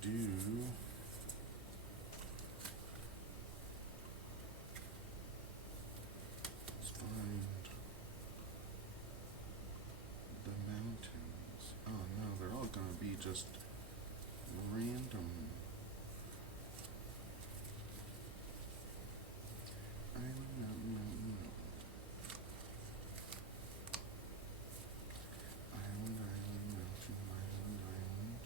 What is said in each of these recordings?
do. Let's find the mountains. Oh no, they're all gonna be just random. Island, mountain, mountain, mountain. Island, island, mountain, island, island.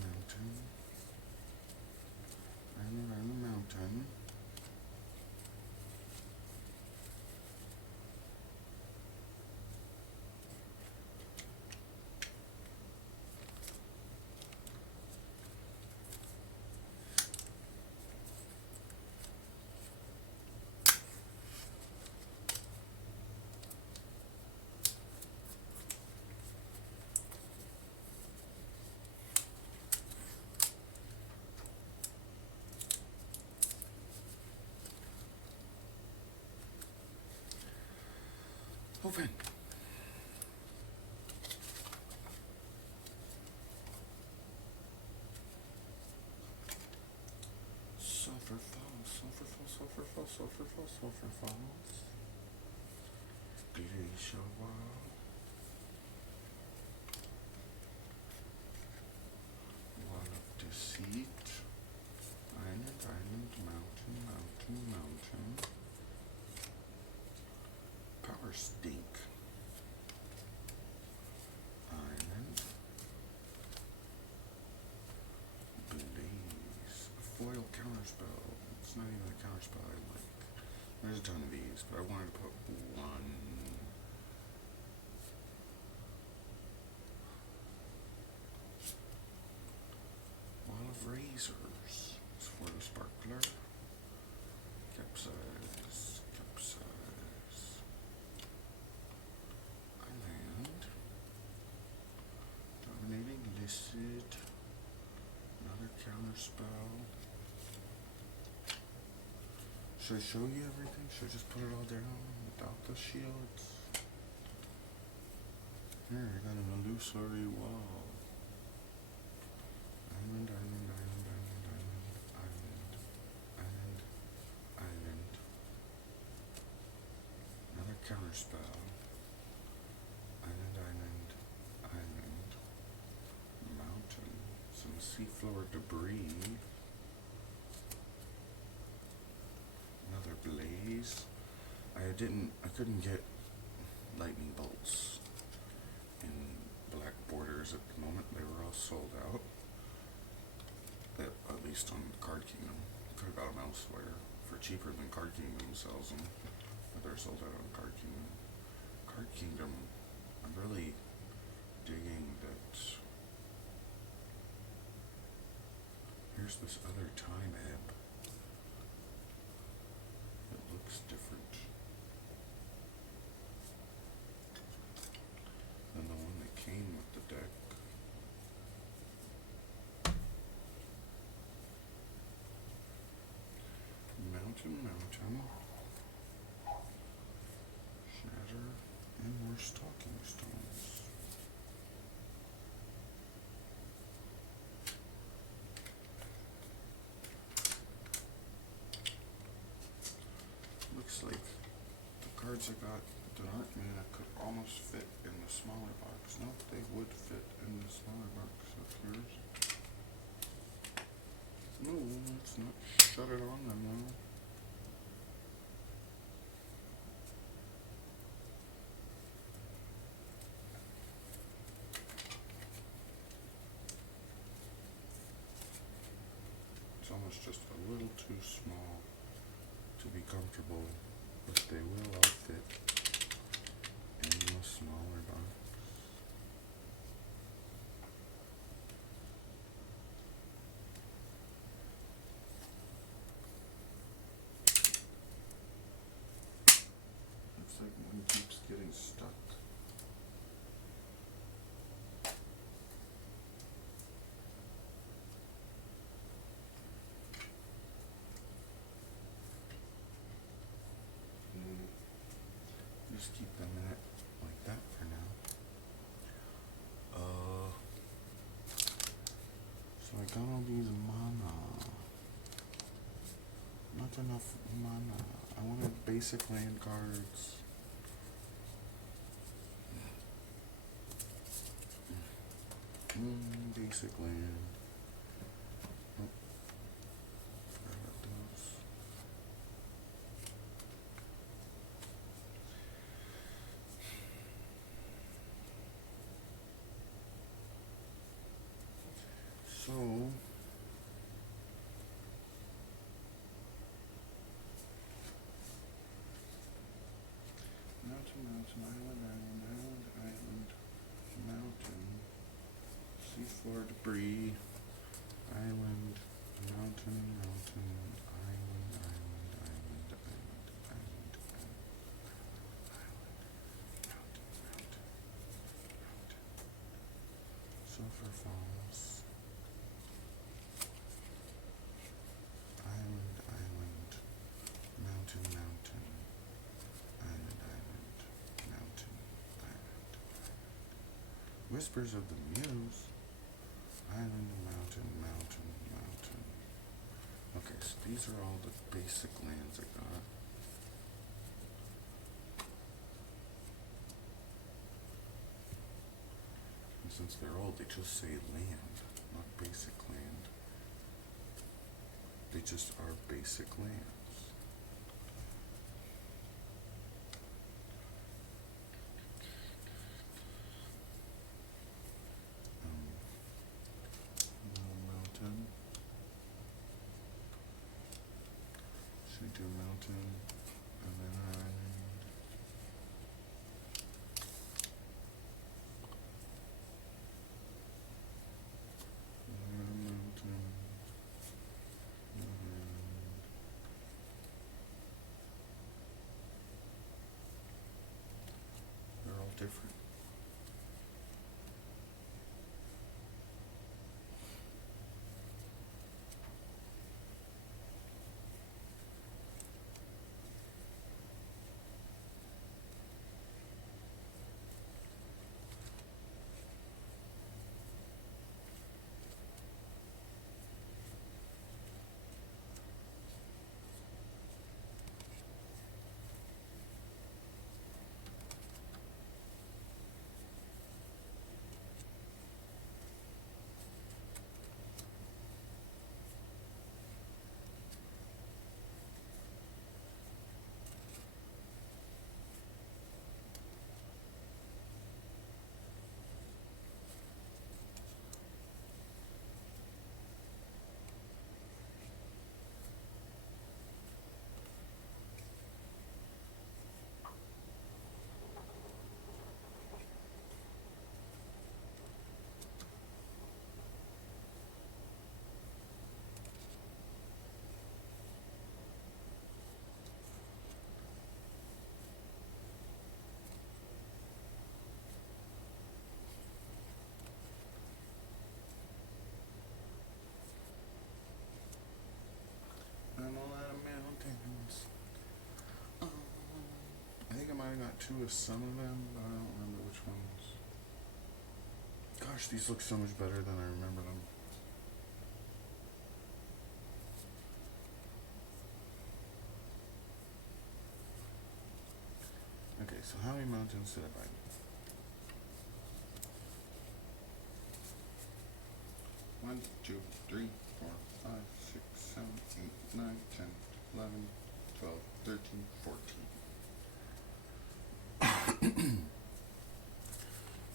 Mountain. Island, island, mountain. Open. Sulphur Falls, Sulphur Falls, Sulphur Falls, Sulphur Falls, Sulphur Falls. Glacier Wall. Wall of Deceit. Island, island, mountain, mountain, mountain. Power Stink. Island. Blaze. Foil counterspell. It's not even a counterspell I like. There's a ton of these, but I wanted to put one. Wall of Razors. It's for the Sparkler. Capsize. Capsize. Island. Dominating Licit. Another counterspell. Should I show you everything? Should I just put it all down without the shields? Here, I got an illusory wall. Island, island, island, island, island, island, island, island. Another counterspell. Island, island, island. Mountain. Some seafloor debris. Another blaze. I couldn't get lightning bolts in black borders at the moment. They were all sold out. At least on Card Kingdom. Could have got them elsewhere for cheaper than Card Kingdom sells them, but they're sold out on Card Kingdom. Card Kingdom, I'm really digging that. Here's this other time ebb. It looks different than the one that came with the deck. Mountain, mountain. Shatter and more stalking stones. Looks like the cards I got that aren't mana could almost fit in the smaller box. Nope, they would fit in the smaller box of yours. No, let's not shut it on them now. It's almost just a little too small to be comfortable, but they will all fit in the smaller box. Looks like one keeps getting stuck. just keep them in it like that for now. So I got all these mana. Not enough mana. I wanted basic land cards. Basic land. Oh, forgot about those. So mountain, island, mountain, seafloor debris, island, mountain, island, Sulphur Falls, island, mountain, island, mountain, island. Whispers of the Muse, island, mountain. Okay, so these are all the basic lands I got. And since they're old, they just say land, not basic land. They just are basic lands. Mountain. Should we do mountain and then island? Mountain. They're all different. I'm all out of mountains. I think I might have got two of some of them, but I don't remember which ones. Gosh, these look so much better than I remember them. Okay, so how many mountains did I buy? 1, 2, 3, 4, 5, 6, 7, 8, 9, 10, 11, 12, 13, 14.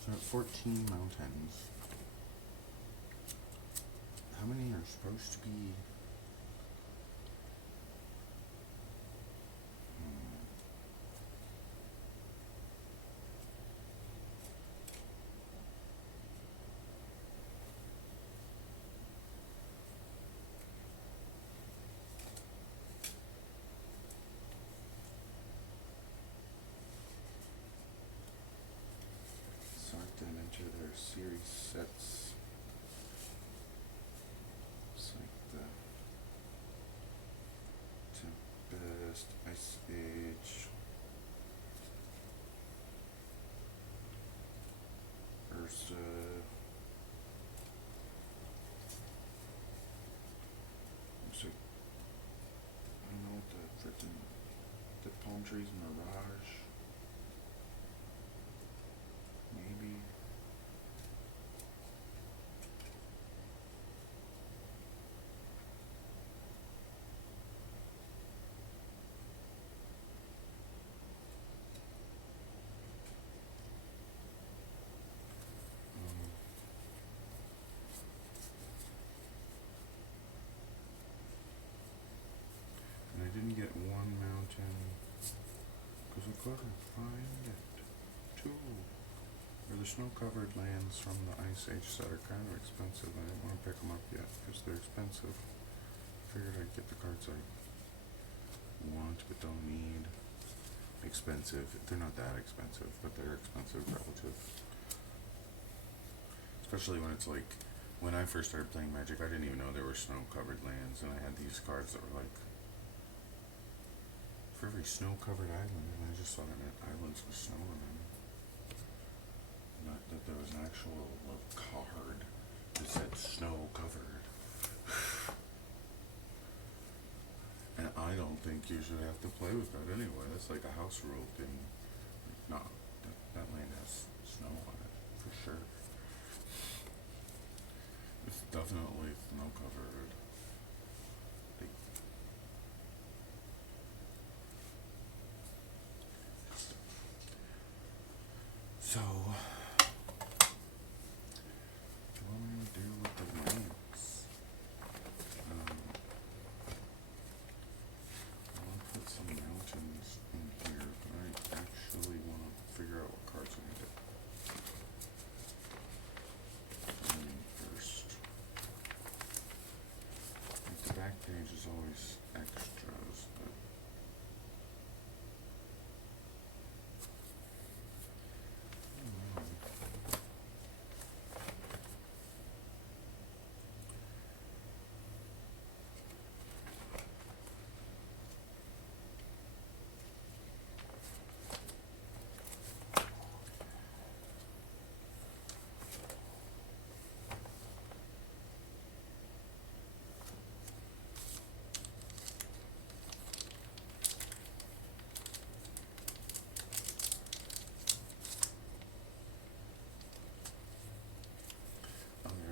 So 14 mountains. How many are supposed to be? Sort them into their series sets. It's like the Tempest, Ice Age, There's looks like, I don't know what the frickin' the palm trees mirage. Maybe. And I didn't get one mountain because I couldn't find it. Two. Or the snow-covered lands from the Ice Age that are kind of expensive. I didn't want to pick them up yet because they're expensive. Figured I'd get the cards I want but don't need. Expensive. They're not that expensive, but they're expensive relative. Especially when it's like, when I first started playing Magic, I didn't even know there were snow-covered lands, and I had these cards that were like, for every snow-covered island, and I just saw them at islands with snow on them. Not that there was an actual card that said snow-covered. And I don't think you should have to play with that anyway. That's like a house rule thing. No, that land has snow on it, for sure. It's definitely snow-covered. So, what am I going to do with the lands? I want to put some mountains in here, but I actually want to figure out what cards I need to bring in first. Like the back page is always extras, but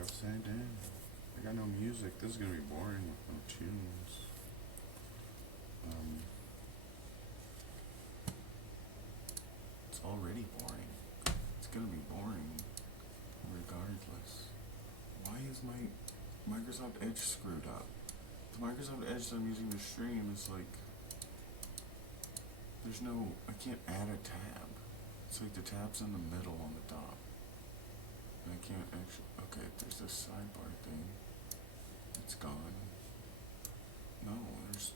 upside down. I got no music. This is gonna be boring with no tunes. It's already boring. It's gonna be boring regardless. Why is my Microsoft Edge screwed up? The Microsoft Edge that I'm using to stream is like, there's no, I can't add a tab. It's like the tab's in the middle on the top. I can't actually, okay, there's this sidebar thing. It's gone. No, there's,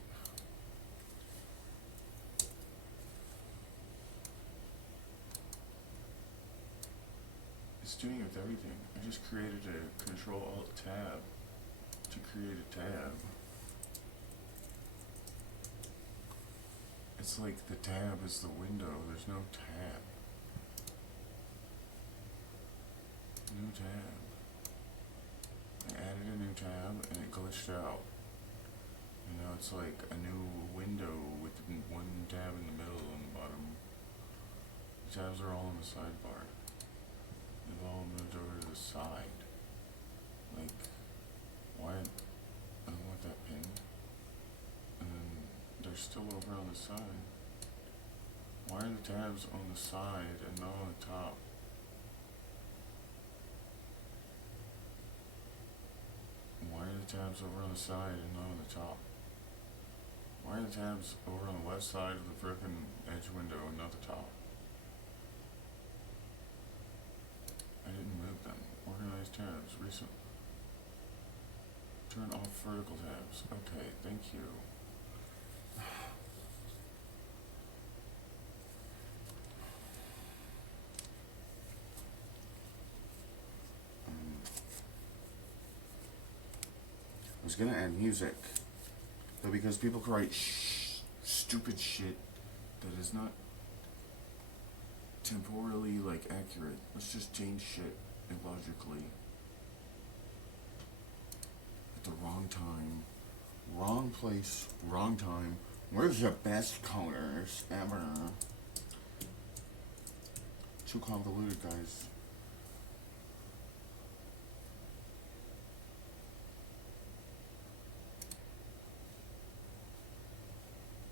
it's doing it with everything. I just created a Control-Alt-Tab to create a tab. It's like the tab is the window, there's no tab. New tab. I added a new tab and it glitched out. And now it's like a new window with one tab in the middle and the bottom. The tabs are all on the sidebar. They've all moved over to the side. Like, why? I don't want that pinned. And then they're still over on the side. Why are the tabs on the side and not on the top? Why are the tabs over on the side and not on the top? Why are the tabs over on the left side of the frickin' Edge window and not the top? I didn't move them. Organize tabs, recent. Turn off vertical tabs. Okay, thank you. I was gonna add music, but because people can write stupid shit that is not temporally like accurate, let's just change shit. illogically at the wrong time, wrong place, wrong time. Where's the best colors ever? Too convoluted, guys.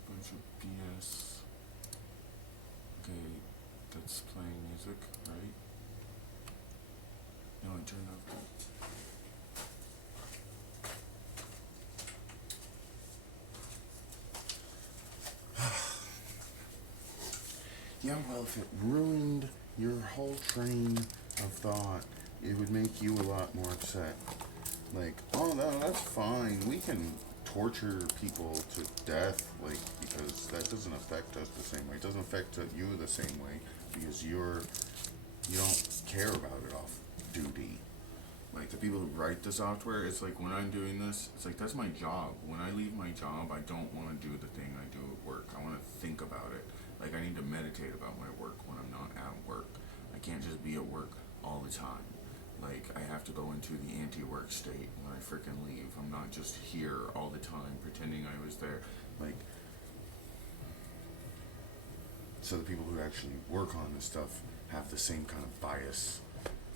Bunch of BS. Okay, that's playing music, right? No, I turned off the... Yeah, well, if it ruined your whole train of thought, it would make you a lot more upset. Like, oh no, that's fine. We can torture people to death, like, because that doesn't affect us the same way. It doesn't affect you the same way because you don't care about it off duty. Like, the people who write the software, it's like when I'm doing this, it's like that's my job. When I leave my job, I don't want to do the thing I do at work. I want to think about it. Like, I need to meditate about my work when I'm not at work. I can't just be at work all the time. Like, I have to go into the anti-work state when I frickin' leave. I'm not just here all the time pretending I was there. Like, so the people who actually work on this stuff have the same kind of bias.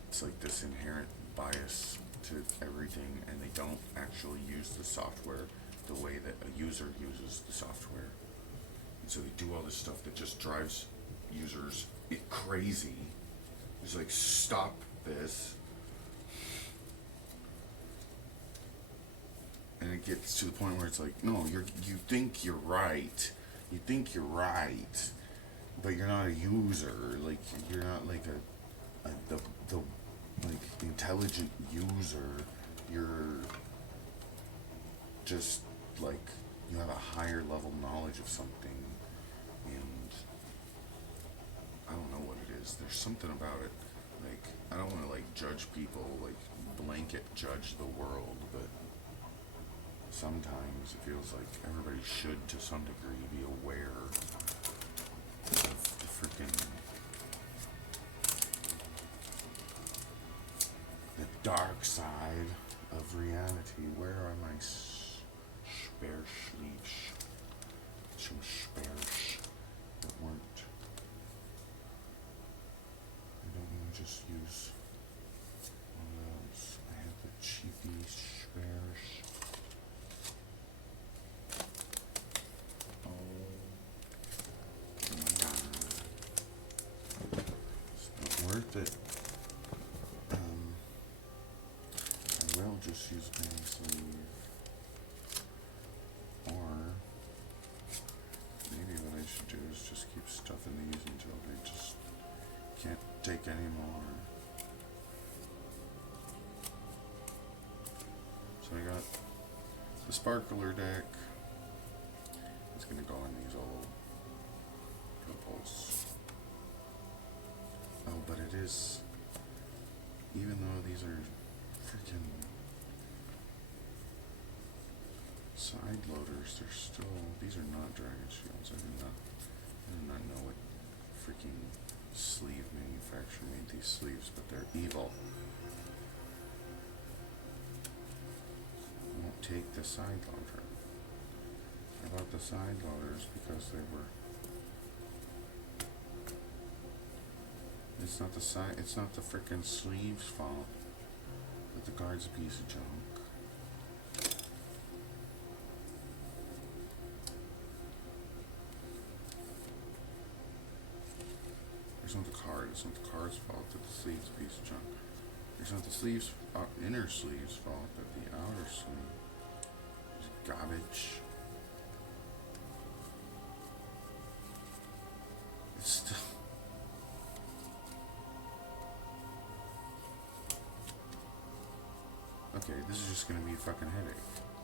It's like this inherent bias to everything, and they don't actually use the software the way that a user uses the software. And so they do all this stuff that just drives users crazy. It's like, stop this. And it gets to the point where it's like, no, you think you're right. You think you're right, but you're not a user. Like, you're not like the like intelligent user. You're just like, you have a higher level knowledge of something, and I don't know what it is. There's something about it. Like, I don't want to like judge people, like blanket judge the world, but sometimes it feels like everybody should, to some degree, be aware of the freaking the dark side of reality. Where are my spare sleeves? Some spares that weren't. I don't want to just use one of those. I have the cheapy spares. Worth it. I will just use any sleeve, or maybe what I should do is just keep stuffing these until they just can't take any more. So I got the sparkler deck. It's gonna go in these old purples. Oh, but it is, even though these are freaking side loaders, they're still, these are not dragon shields. I do not know what freaking sleeve manufacturer made these sleeves, but they're evil. I won't take the side loader. I bought the side loaders because they were, it's not the frickin' sleeves' fault that the guard's a piece of junk. It's not the card's fault that the sleeve's a piece of junk. It's not the sleeves, inner sleeve's fault that the outer sleeve is garbage. It's still... Okay, this is just gonna be a fucking headache.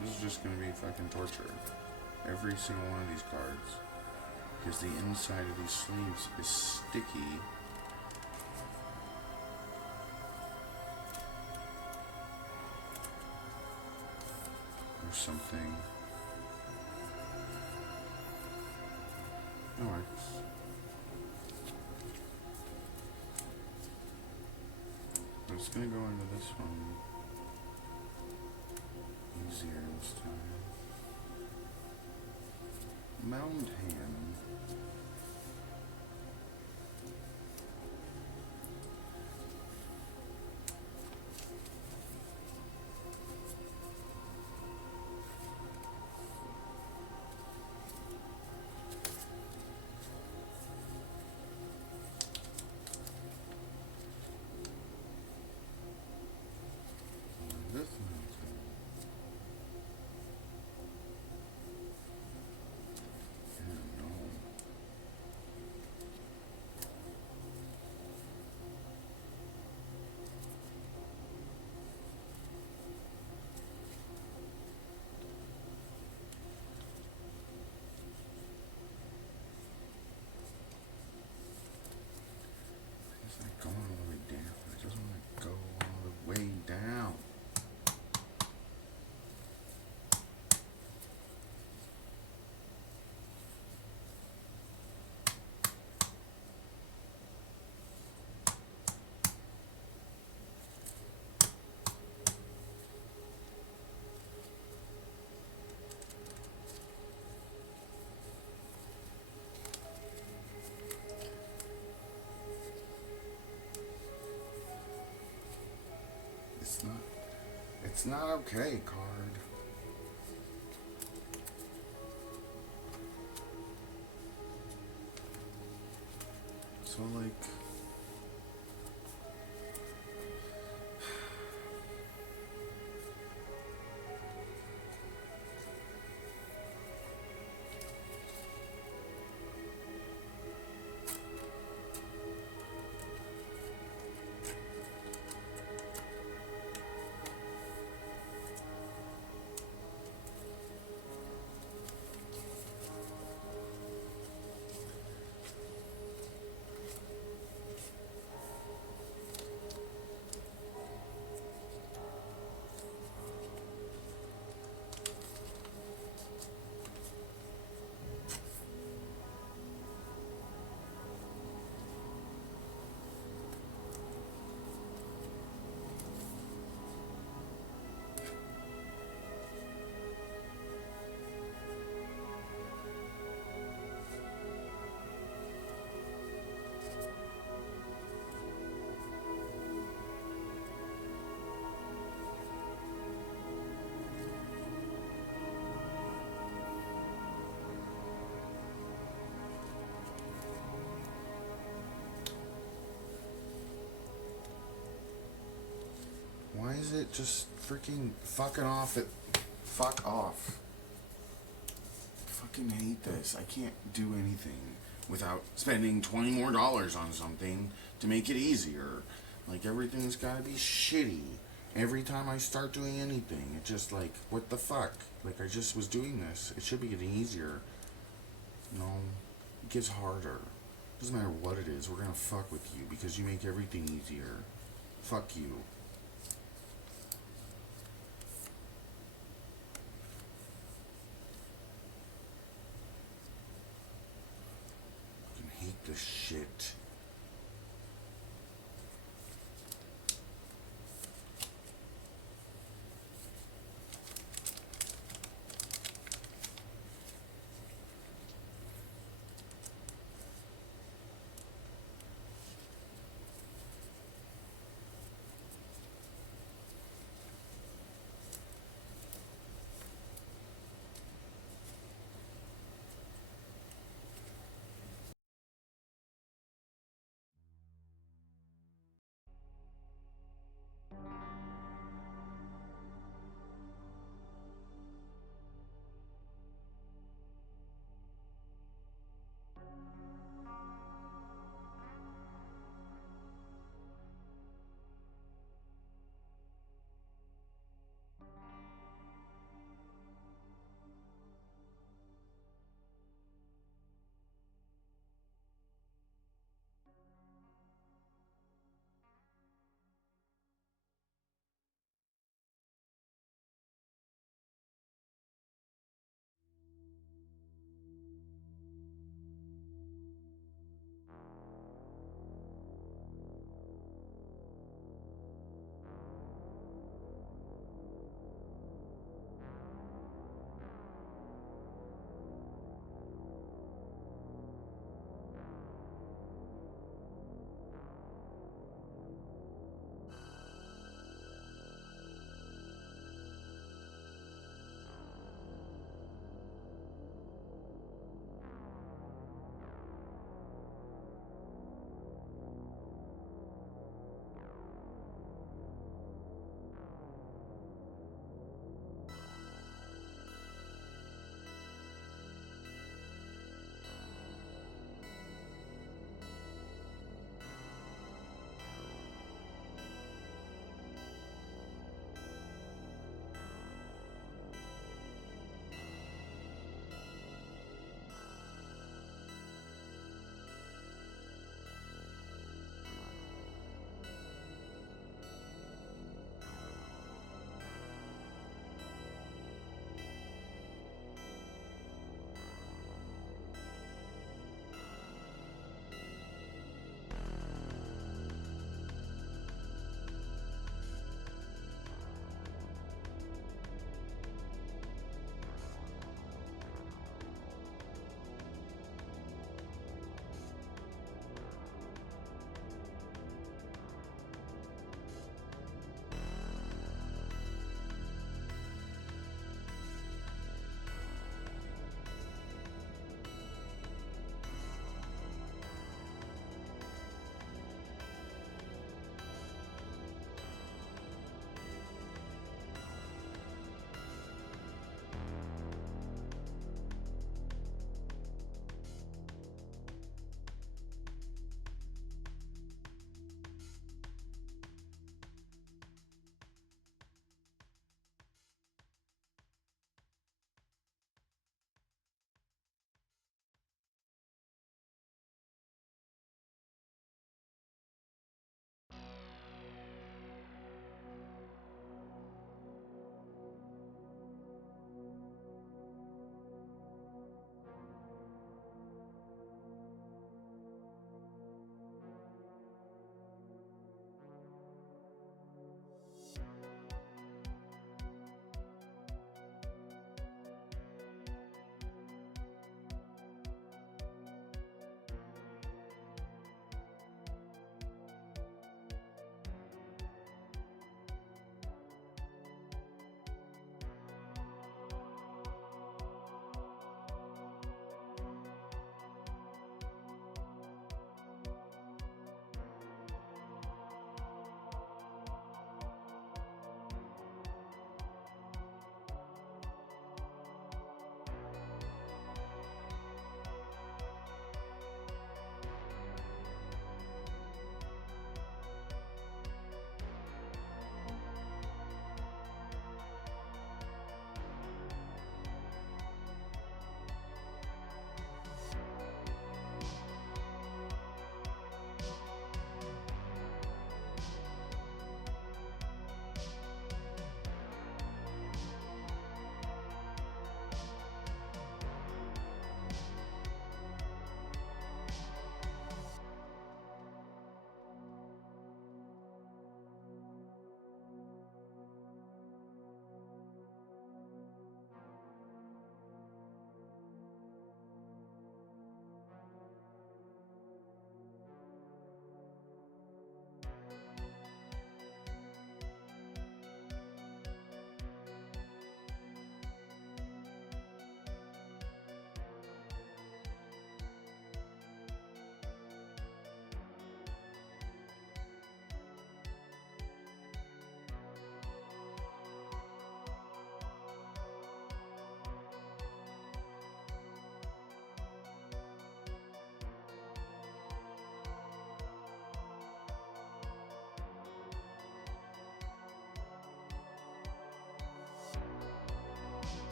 This is just gonna be fucking torture. Every single one of these cards. Because the inside of these sleeves is sticky. Or something. It works. I'm just gonna go into this one. Easier this time. Mound hand. This mountain. Yeah, no. It's not going all the way down. It doesn't want to go all the way down. It's not. It's not okay, card. So like. Why is it just freaking fucking off? Fuck off. I fucking hate this. I can't do anything without spending $20 more on something to make it easier. Like, everything's gotta be shitty. Every time I start doing anything, it just like, what the fuck? Like, I just was doing this. It should be getting easier. No, it gets harder. Doesn't matter what it is, we're gonna fuck with you because you make everything easier. Fuck you. I hate this shit.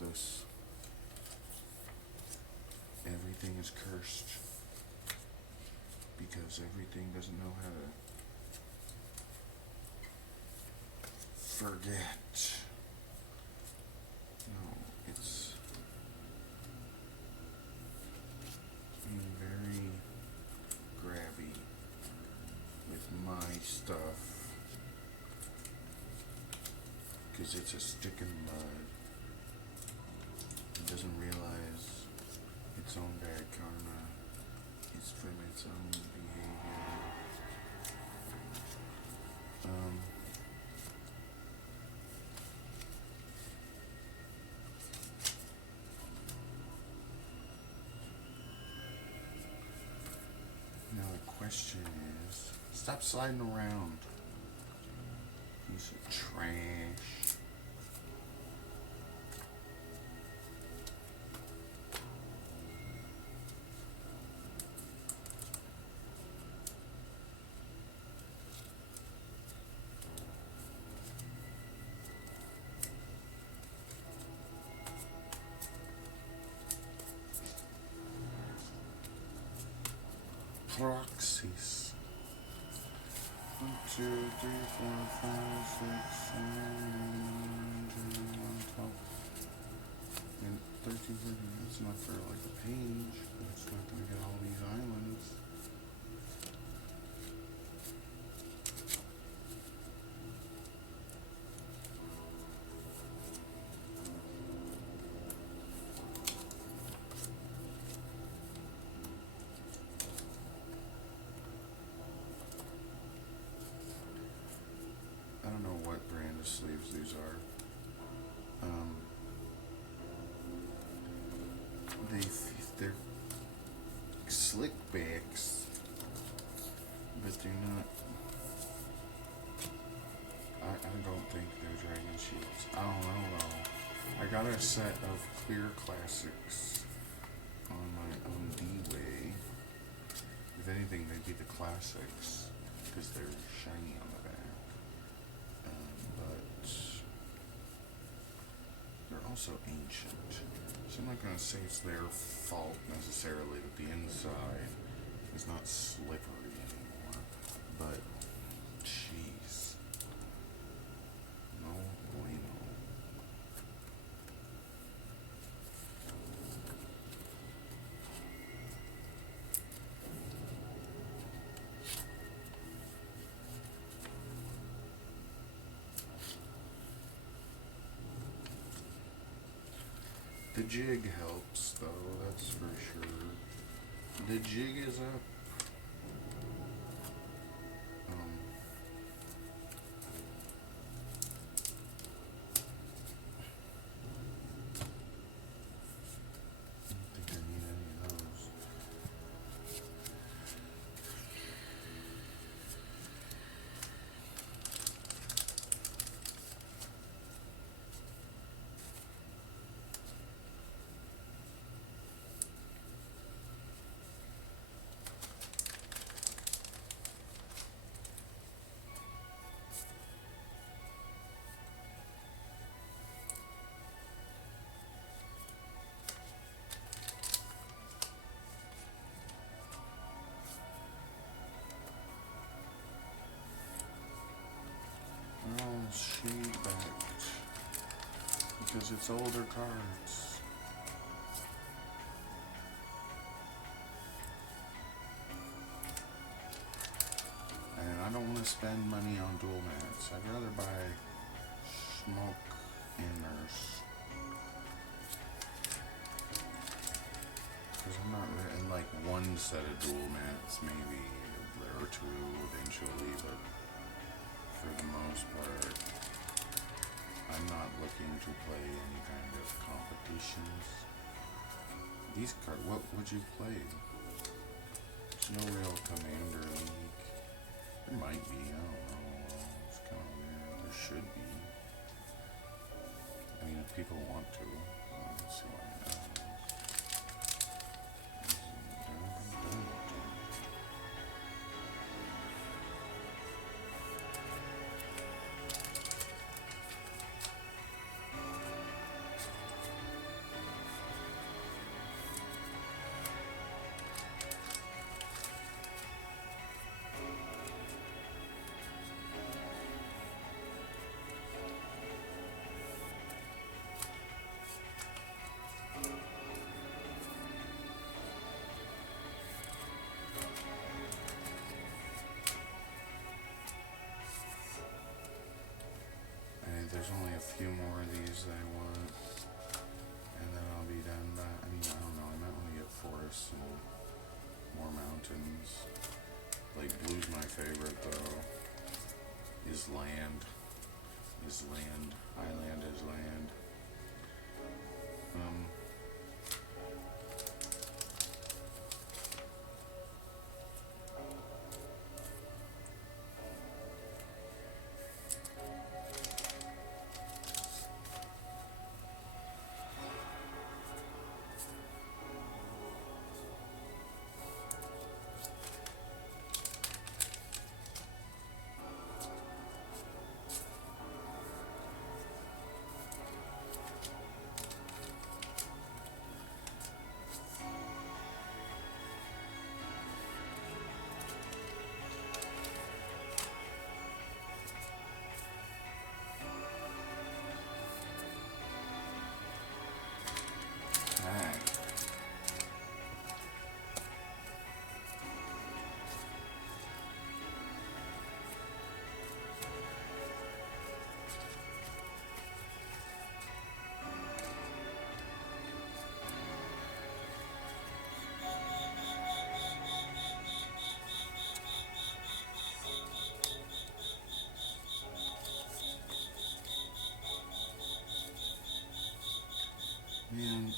with this. Everything is cursed because everything doesn't know how to forget. No, it's being very grabby with my stuff because it's a stick in mud. It doesn't realize its own bad karma is from its own behavior. Now the question is, stop sliding around. Piece of trash. Proxies. 1, 2, 3, 4, 5, 6, 7, 8, 9, 10, 11, 12, and 13, 14. That's enough for like a page, but it's not going to get all these islands. I don't know what brand of sleeves these are. They're slick backs, but they're not. I don't think they're dragon shields. I don't know. I got a set of clear classics on my own D-Way. If anything, they'd be the classics because they're shiny on the back. But they're also ancient. So I'm not going to say it's their fault necessarily that the inside is not slippery anymore. But, jeez. No bueno. The jig helps, though, that's for sure. The jig is up. I don't think I need any of those. Oh, shade backed. Because it's older cards. And I don't want to spend money on dual mats. I'd rather buy smoke inners. Because I'm not in like one set of dual mats, maybe or two eventually, but for the most part, I'm not looking to play any kind of competitions. These cards, what would you play? There's no real Commander League. There might be, I don't know. It's kind of weird. There should be. I mean, if people want to. Let's see why not. favorite though is land. Is land. Island is land. Um, alright. Man,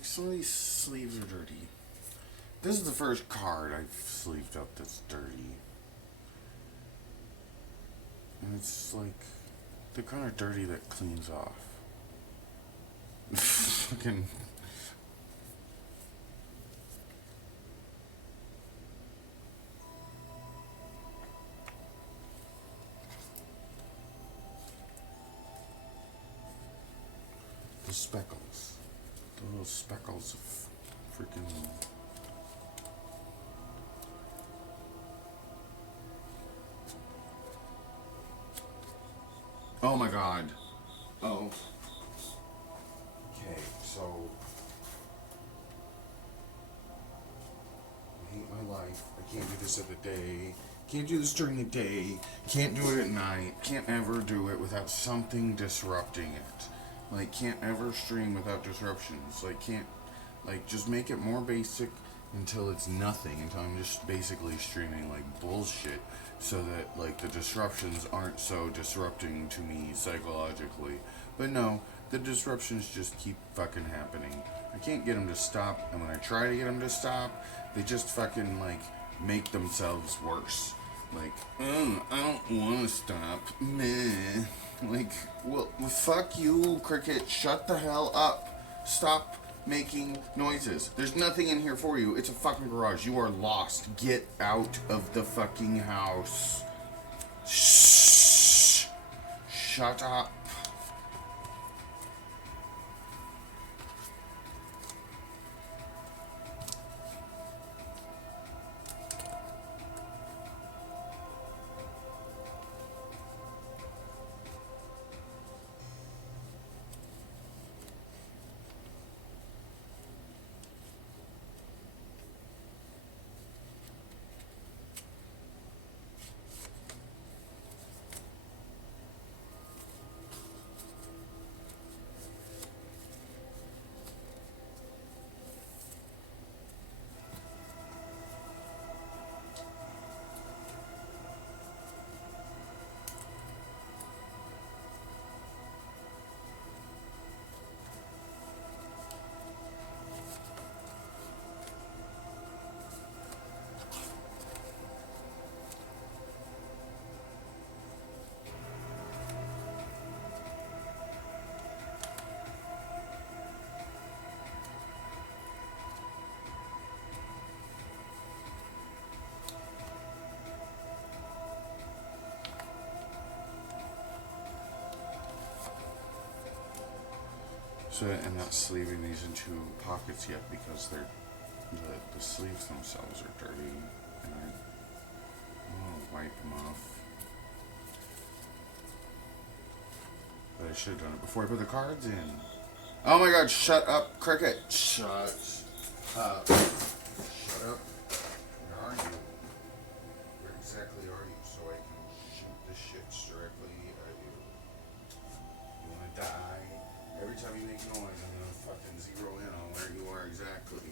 like some of these sleeves are dirty. This is the first card I've sleeved up that's dirty. And it's like the kind of dirty that cleans off. Fucking. The speckles. The little speckles of freaking. Oh my god. Oh. Okay, so. I hate my life. I can't do this at the day. Can't do this during the day. Can't do it at night. Can't ever do it without something disrupting it. Like, can't ever stream without disruptions. Like, can't. Like, just make it more basic until it's nothing. Until I'm just basically streaming, like, bullshit. So that, like, the disruptions aren't so disrupting to me psychologically. But no, the disruptions just keep fucking happening. I can't get them to stop, and when I try to get them to stop, they just fucking, like, make themselves worse. Like, oh, I don't want to stop. Meh. Like, well, fuck you, Cricket. Shut the hell up. Stop making noises. There's nothing in here for you. It's a fucking garage. You are lost. Get out of the fucking house. Shh. Shut up. So I'm not sleeving these into pockets yet because the sleeves themselves are dirty, and I want to wipe them off. But I should have done it before I put the cards in. Oh my god, shut up, Cricket! Shut up. Shut up. Where are you? Where exactly are you so I can shoot the shits directly at you? You wanna die? Every time you make noise, I'm gonna fucking zero in on where you are exactly.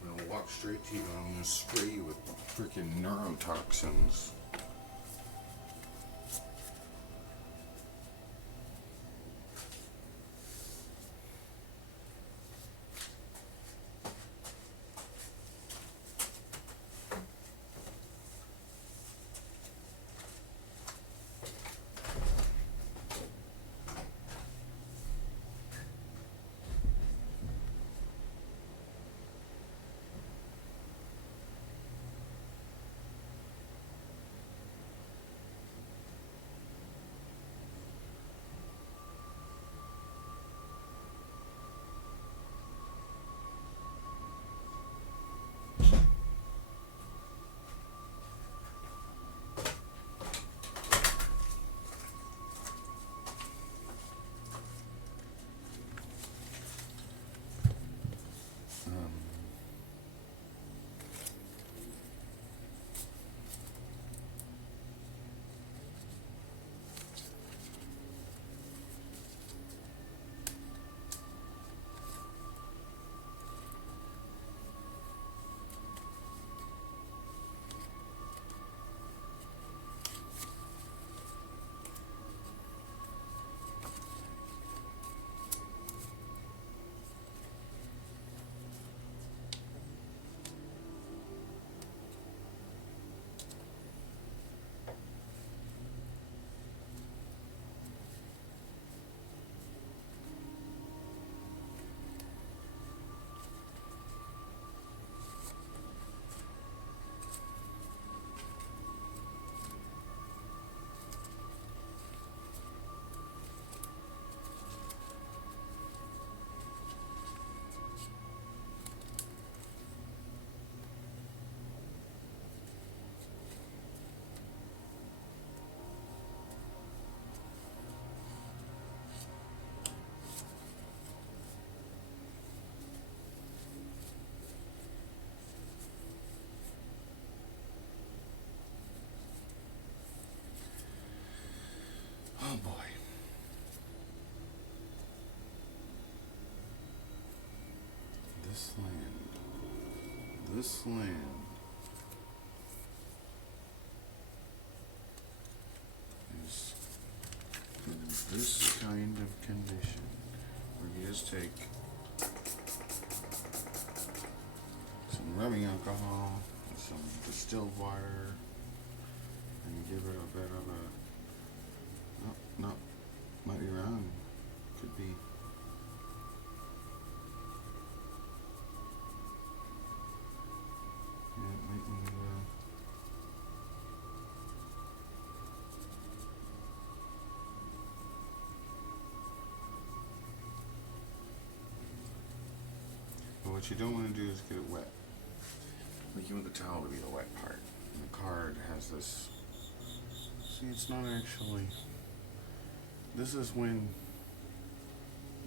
I'm gonna walk straight to you and I'm gonna spray you with freaking neurotoxins. Oh boy. This land is in this kind of condition where you just take some rubbing alcohol and some distilled water and give it a bit of a, no, might be wrong, could be, yeah, it might be, but what you don't want to do is get it wet. Like you want the towel to be the wet part. And the card has this, see, it's not actually, this is when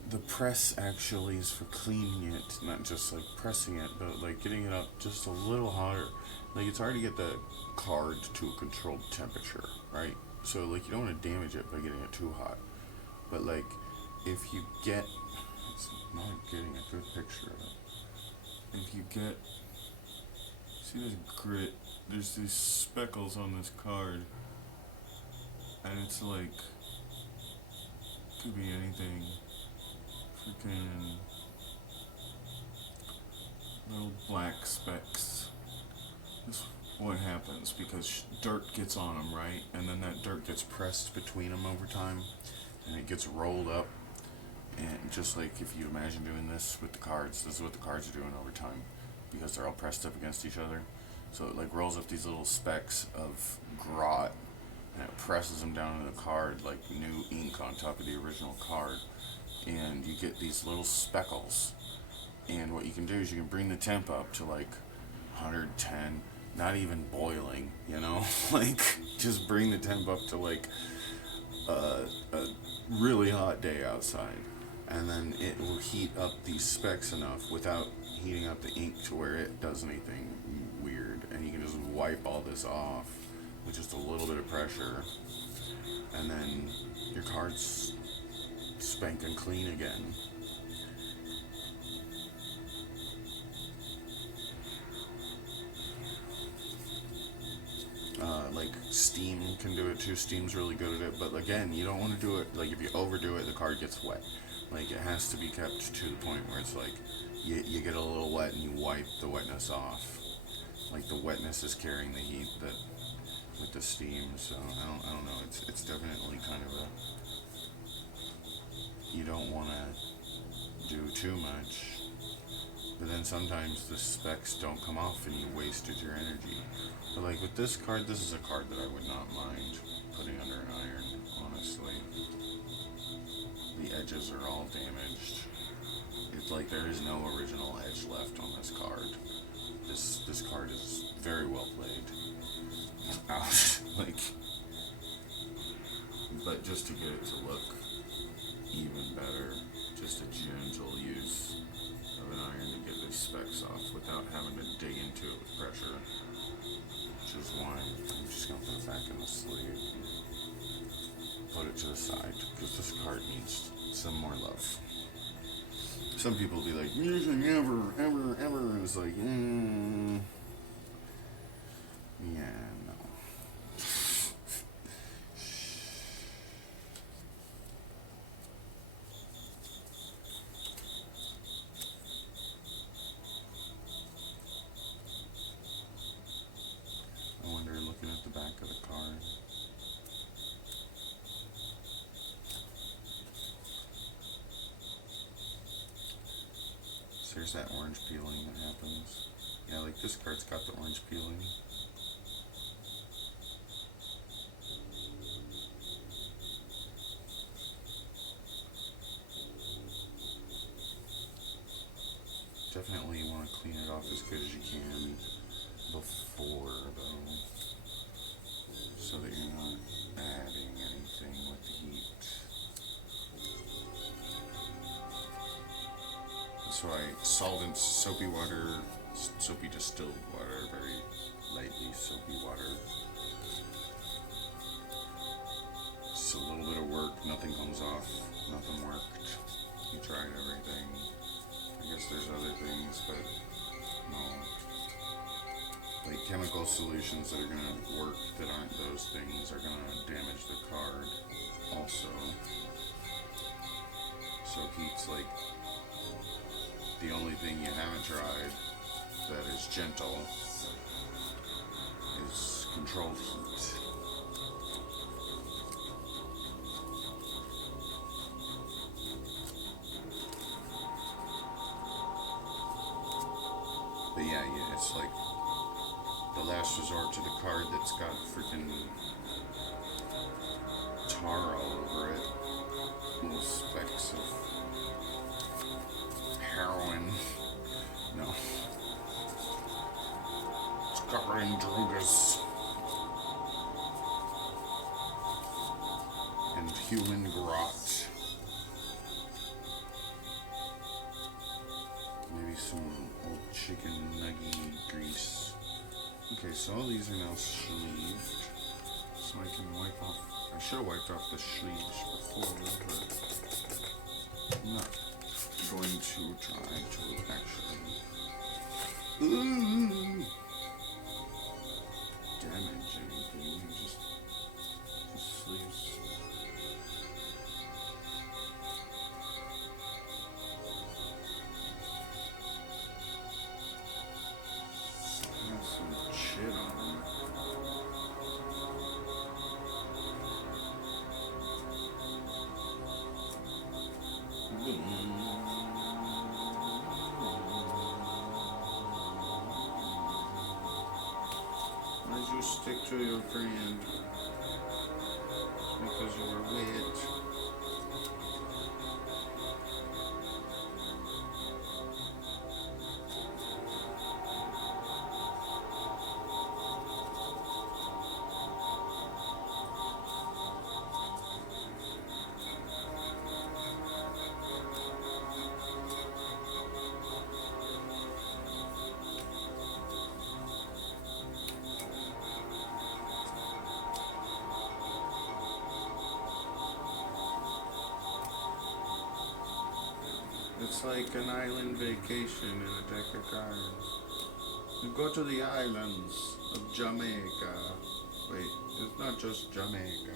the press actually is for cleaning it, not just like pressing it, but like getting it up just a little hotter. Like it's hard to get the card to a controlled temperature, right? So like you don't want to damage it by getting it too hot. But like if you get, it's not getting a good picture of it. If you get, see this grit, there's these speckles on this card, and it's like, could be anything, freaking little black specks. That's what happens because dirt gets on them, right? And then that dirt gets pressed between them over time, and it gets rolled up. And just like if you imagine doing this with the cards, this is what the cards are doing over time because they're all pressed up against each other. So it like rolls up these little specks of grot and it presses them down into the card like new ink on top of the original card. And you get these little speckles. And what you can do is you can bring the temp up to like 110, not even boiling, you know? Like just bring the temp up to like a really hot day outside. And then it will heat up these specks enough without heating up the ink to where it does anything weird. And you can just wipe all this off with just a little bit of pressure. And then your card's spanking clean again. Like steam can do it too. Steam's really good at it, but again, you don't want to do it, like if you overdo it, the card gets wet. Like it has to be kept to the point where it's like you get a little wet and you wipe the wetness off. Like the wetness is carrying the heat that with the steam. So I don't know. It's definitely kind of a, you don't want to do too much. But then sometimes the specs don't come off and you wasted your energy. But like with this card, this is a card that I would not mind putting under an iron, honestly. The edges are all damaged. It's like there is no original edge left on this card. This card is very well played. Ouch. Like, but just to get it to look even better, just a gentle use of an iron to get these specs off without having to dig into it with pressure. Which is why I'm just going to put it back in the sleeve. Put it to the side, because this card needs some more love. Some people will be like, music ever, and it's like, yeah, no. I wonder, looking at the back of the card, so there's that orange peeling that happens. Yeah, like this card's got the orange peeling. Definitely you want to clean it off as good as you can before, though, so that you're not adding anything with the heat. That's why solvents, soapy water, soapy distilled water, very lightly soapy water, a little bit of work, nothing comes off, nothing worked. You tried everything. I guess there's other things, but no. Like chemical solutions that are gonna work that aren't those things are gonna damage the card also. So heat's like the only thing you haven't tried that is gentle is controlled heat. But yeah, it's like the last resort to the card that's got freaking tar all over it. Little specks of heroin. No. It's covered in drugas. And human grot. Maybe some old chicken nugget grease. Okay, so all these are now sleeved. So I can wipe off. I should have wiped off the sleeves before, but I'm not going to try to actually damage anything. Just sleeves. Some shit on them. Why'd you stick to your friend? Because you were wet. It's like an island vacation in a deck of cards. You go to the islands of Jamaica. Wait, it's not just Jamaica.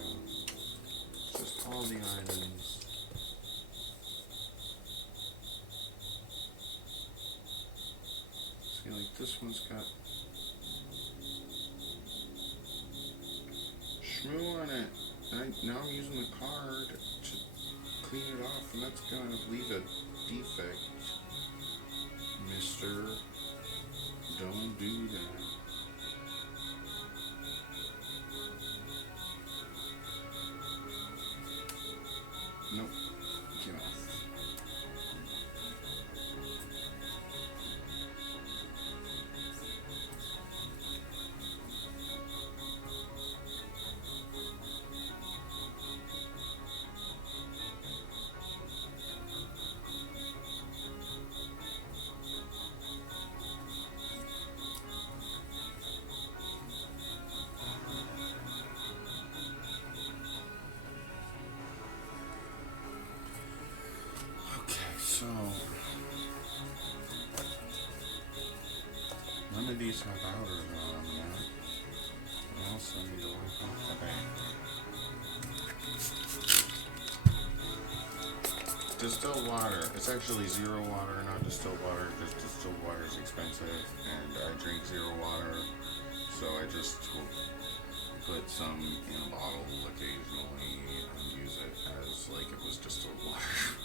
It's just all the islands. See, like this one's got shmoo on it. Now I'm using the card to clean it off, and that's gonna leave a defect. Mister, don't do that. Nope, get off. So, none of these have outers on them. I also need to wipe off the back. Distilled water. It's actually zero water, not distilled water, because distilled water is expensive, and I drink zero water, so I just will put some in a bottle occasionally and use it as like it was distilled water.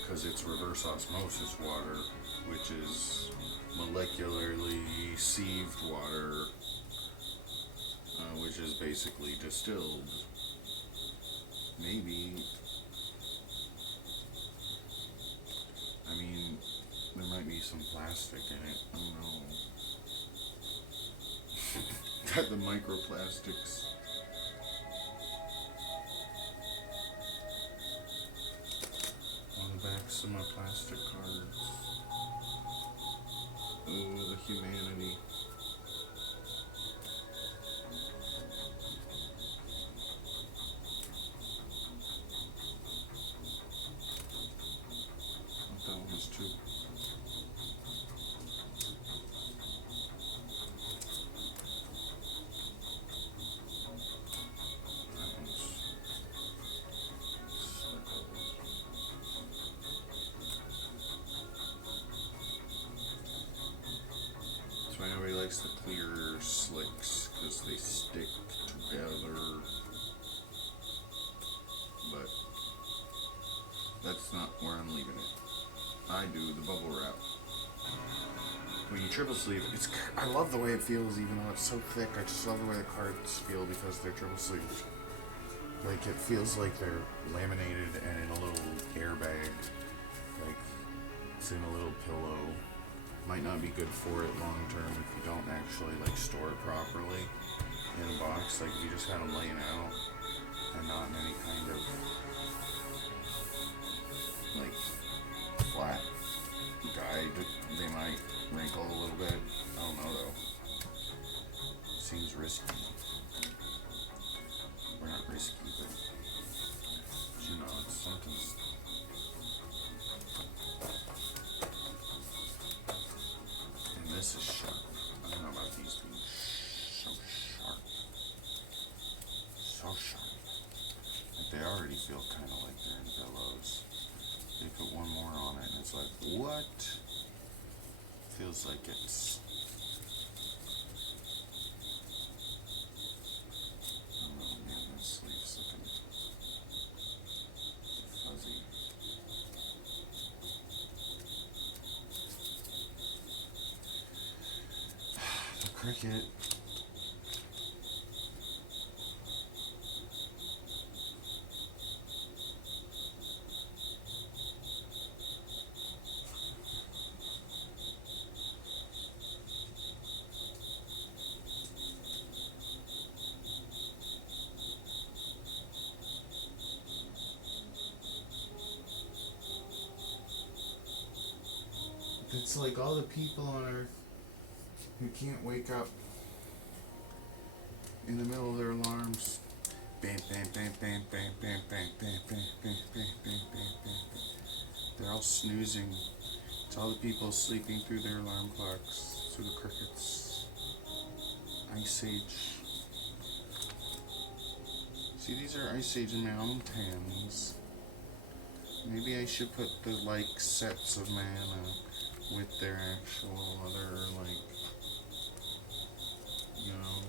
Because it's reverse osmosis water, which is molecularly sieved water, which is basically distilled. Maybe. I mean, there might be some plastic in it. I don't know. Got the microplastics. Backs of my plastic cards. Oh, the humanity. likes the clear slicks because they stick together. But that's not where I'm leaving it. I do the bubble wrap. When you triple sleeve, I love the way it feels even though it's so thick. I just love the way the cards feel because they're triple sleeved. Like it feels like they're laminated and in a little airbag. Like it's in a little pillow. Might not be good for it long term if you don't actually like store it properly in a box. Like if you just had them laying out and not in any kind of like flat guide, they might wrinkle a little bit. I don't know though. Seems risky. We're not risky, but you know, it's something's. And this is sharp. I don't know about these being so sharp. So sharp. Like they already feel kind of like they're in pillows. They put one more on it and it's like, what? Feels like it's. Oh man, that sleeve's looking fuzzy. The cricket. It's like all the people on Earth who can't wake up in the middle of their alarms. Bam, bam, bam, bam, bam, bam, bam, bam, bam, bam, bam, bam, bam, bam. They're all snoozing. It's all the people sleeping through their alarm clocks, through the crickets. Ice Age. See, these are Ice Age mountains. Maybe I should put the like sets of mana with their actual other like, you know.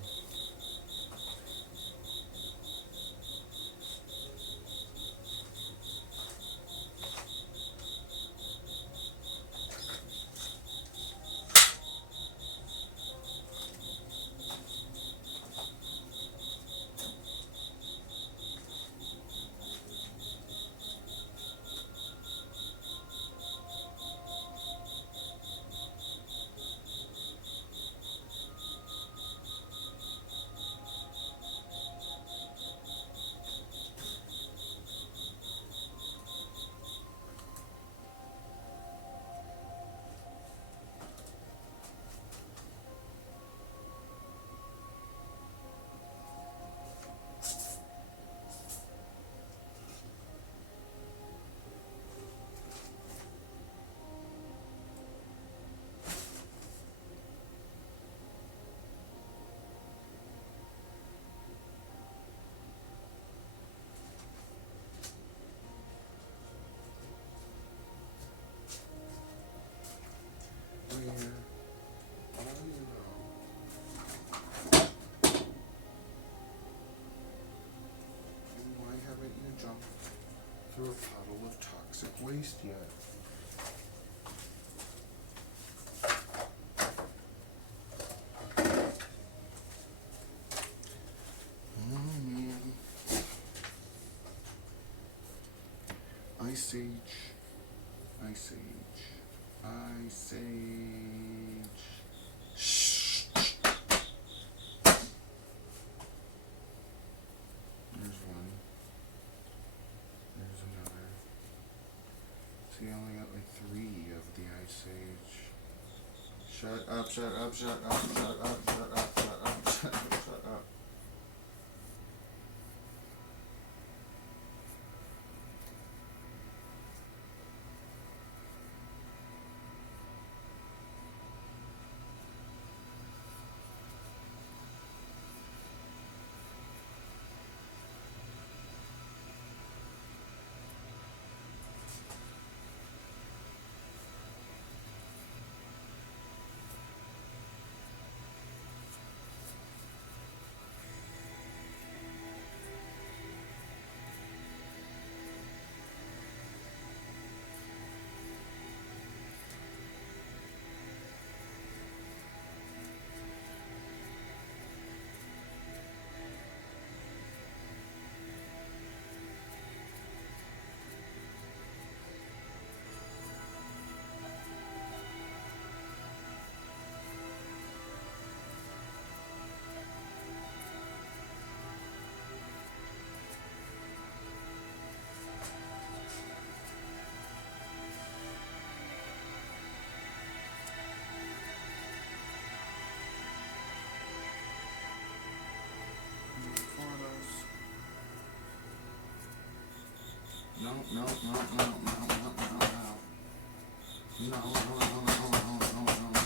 Why haven't you jumped through a puddle of toxic waste yet? Oh man. Ice Age. Ice Age. Ice Age. Shh. There's one. There's another. See, I only got like 3 of the Ice Age. Shut up, shut up, shut up, shut up, shut up, shut up, shut up, shut up. no, no, no, no, no, no, no, no. No, no, no, no, no, no, no, no.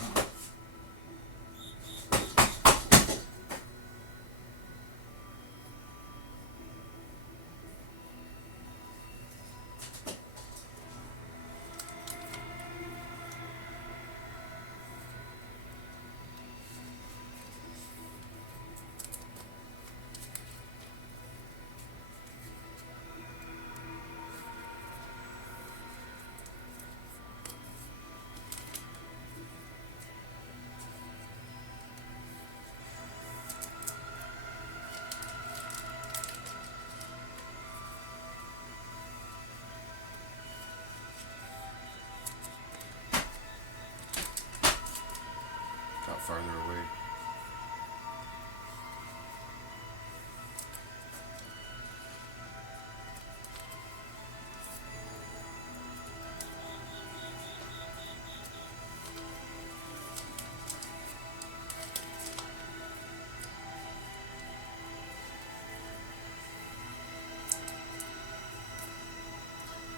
Got farther away.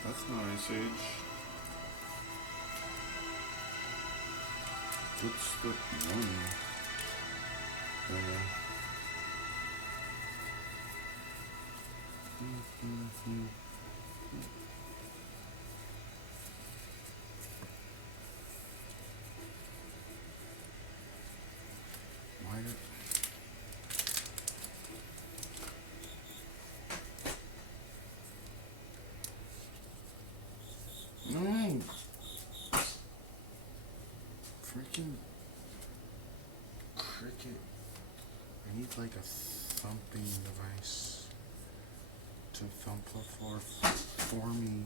That's nice, Age. What's the one? Why did... No! Freaking cricket. I need like a thumping device to thump the floor for me.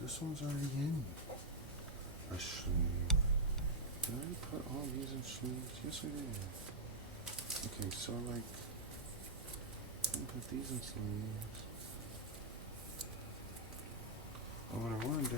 This one's already in a sleeve. Did I put all these in sleeves? Yes, I did. Okay, so like, I'll put these in sleeves. But what I want to do,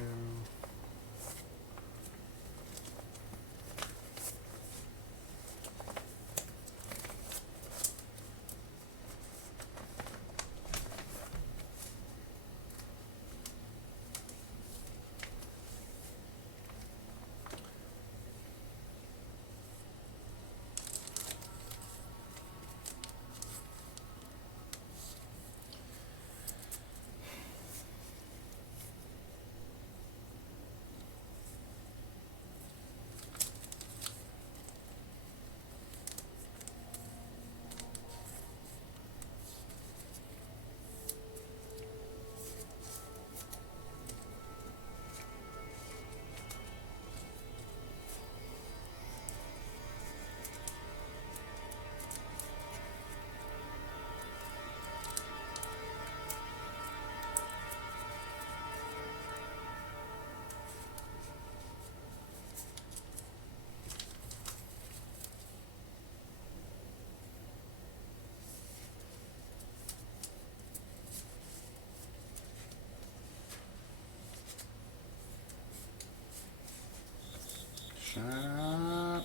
shut up.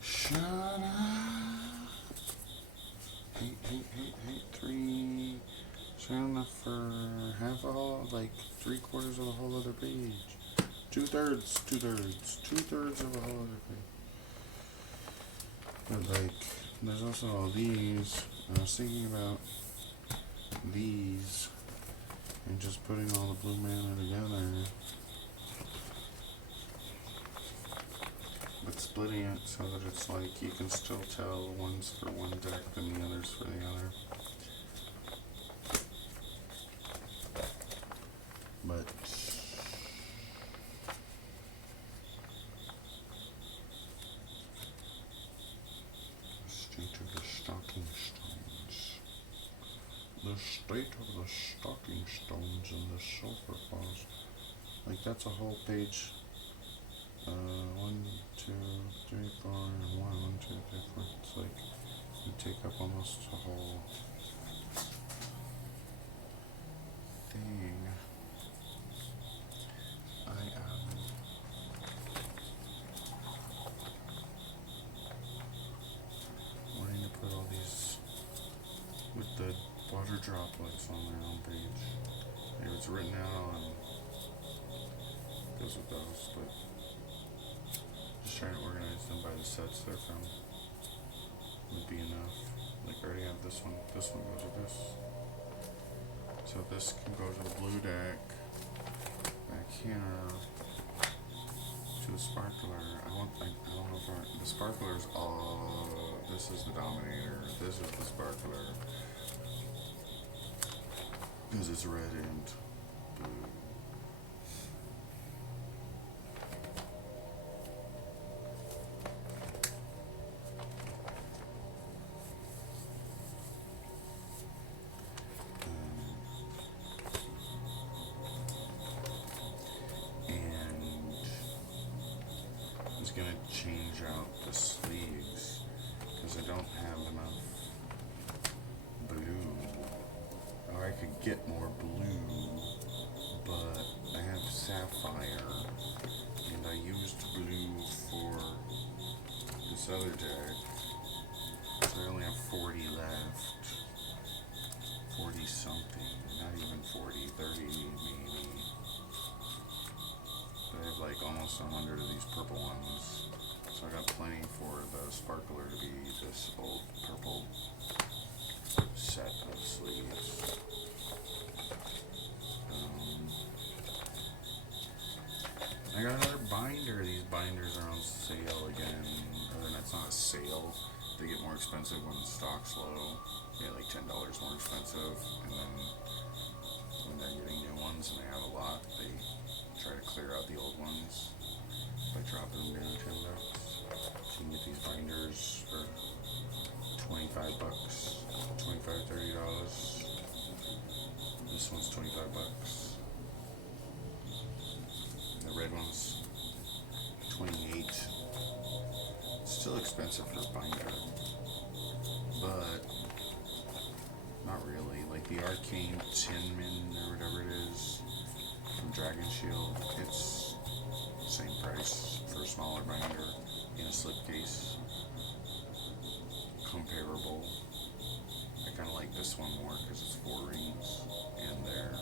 Shut up. Hey, 3. Shut enough for half a whole, like 3/4 of the whole other page. 2/3 of the whole other page. But like, there's also all these. I was thinking about these and just putting all the blue mana together. But splitting it so that it's like you can still tell one's for one deck and the other's for the other. But state of the stocking stones. The state of the stocking stones and the sulfur claws. Like that's a whole page. 1, 2, 3, 4, and 1, 2, 3, 4. It's like you take up almost a whole thing. written out on goes with those, but just trying to organize them by the sets they're from would be enough. Like I already have this one. This one goes with this. So this can go to the blue deck. Back here to the sparkler. I don't know if the sparkler's all. This is the Dominator. This is the sparkler. Because it's red and blue. Gonna change out the sleeves because I don't have enough blue, or I could get more blue, but I have sapphire and I used blue for this other deck, so I only have 40 left, 40 something, not even 40, 30 maybe. I have like almost 100 of these purple ones, so I got plenty for the sparkler to be this old purple set of sleeves. I got another binder. These binders are on sale again. Or then it's not a sale. They get more expensive when the stock's low. They get like $10 more expensive, and then when they're getting new ones and they have a lot, they try to clear out the old ones by dropping them down $10. So you can get these binders for $25, $25, $30. This one's $25. The red one's $28. It's still expensive for a binder, but not really. Like the Arcane Tin Min or whatever it is from Dragon Shield, it's the same price for a smaller binder in a slipcase. Comparable. I kind of like this one more because it's 4 rings and they're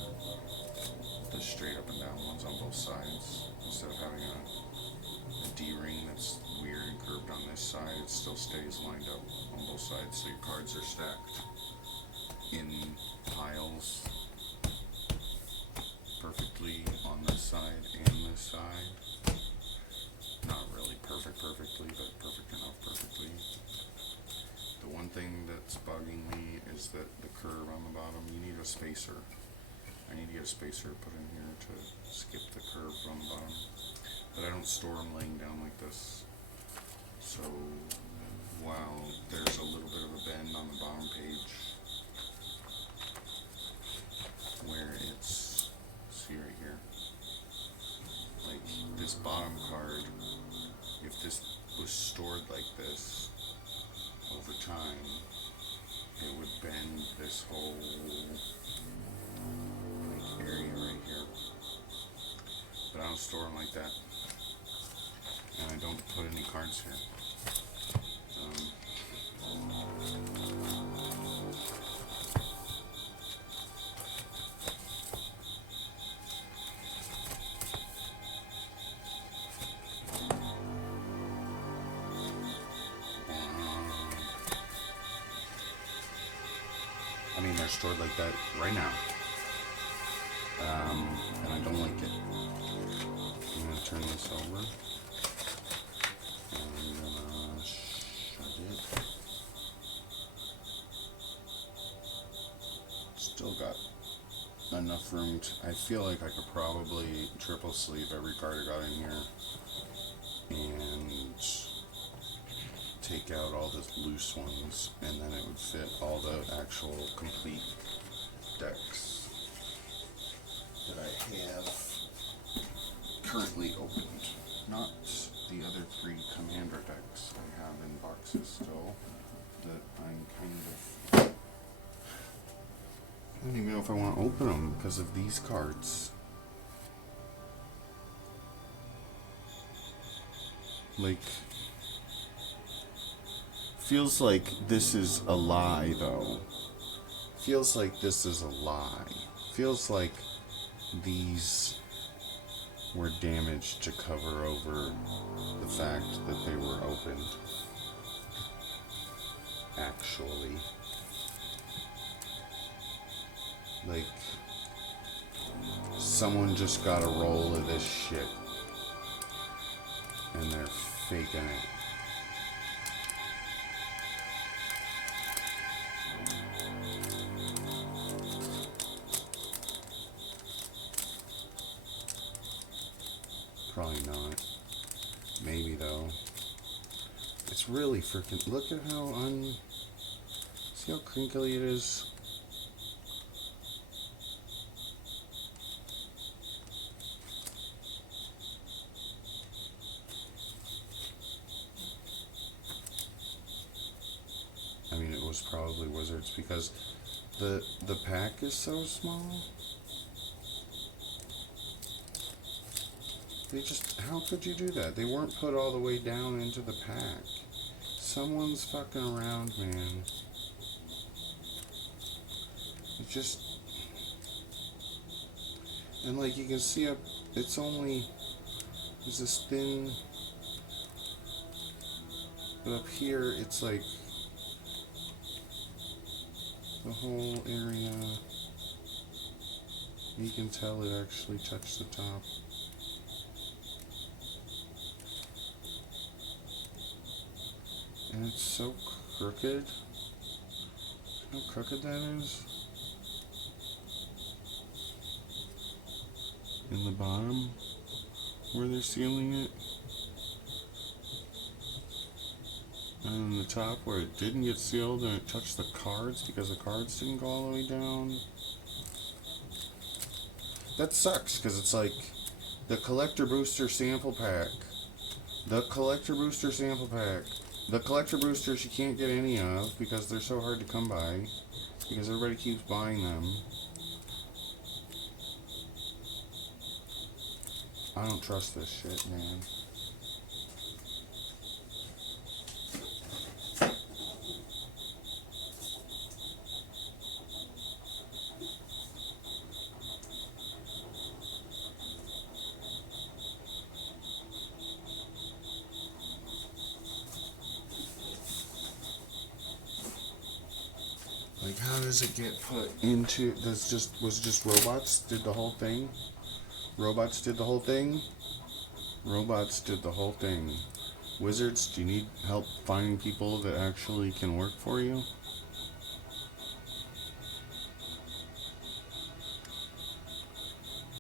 the straight up and down ones on both sides. Instead of having a D ring that's weird and curved on this side, it still stays lined up on both sides, so your cards are stacked in piles perfectly on this side and this side. Not really perfectly, but perfect enough perfectly. The one thing that's bugging me is that the curve on the bottom, you need a spacer. I need to get a spacer put in here to skip the curve on the bottom. But I don't store them laying down like this. So while there's a little bit of a bend on the bottom page where it's, see right here, like this bottom card, if this was stored like this over time, it would bend this whole area right here. But I don't store them like that, and I don't put any cards here. I mean, they're stored like that right now. And I don't like it. I'm going to turn this over. And I'm going to shut it. Still got enough room to, I feel like I could probably triple sleeve every card I got in here and take out all the loose ones, and then it would fit all the actual complete decks that I have currently opened. Not the other 3 commander decks I have in boxes still that I'm kind of, I don't even know if I want to open them because of these cards. Like, feels like this is a lie though. Feels like this is a lie. Feels like these were damaged to cover over the fact that they were opened. Actually. Like, someone just got a roll of this shit and they're faking it. Probably not. Maybe though. It's really freaking. Look at how see how crinkly it is? I mean, it was probably Wizards because the pack is so small. They just, how could you do that? They weren't put all the way down into the pack. Someone's fucking around, man. It just, and like you can see up, it's only, there's this thin, but up here it's like the whole area, you can tell it actually touched the top. And it's so crooked. How crooked that is. In the bottom, where they're sealing it. And in the top where it didn't get sealed and it touched the cards because the cards didn't go all the way down. That sucks because it's like the collector booster sample pack. The collector booster sample pack. The collector boosters you can't get any of because they're so hard to come by because everybody keeps buying them. I don't trust this shit, man. Like, how does it get put into? Was just robots did the whole thing? Robots did the whole thing? Robots did the whole thing. Wizards, do you need help finding people that actually can work for you?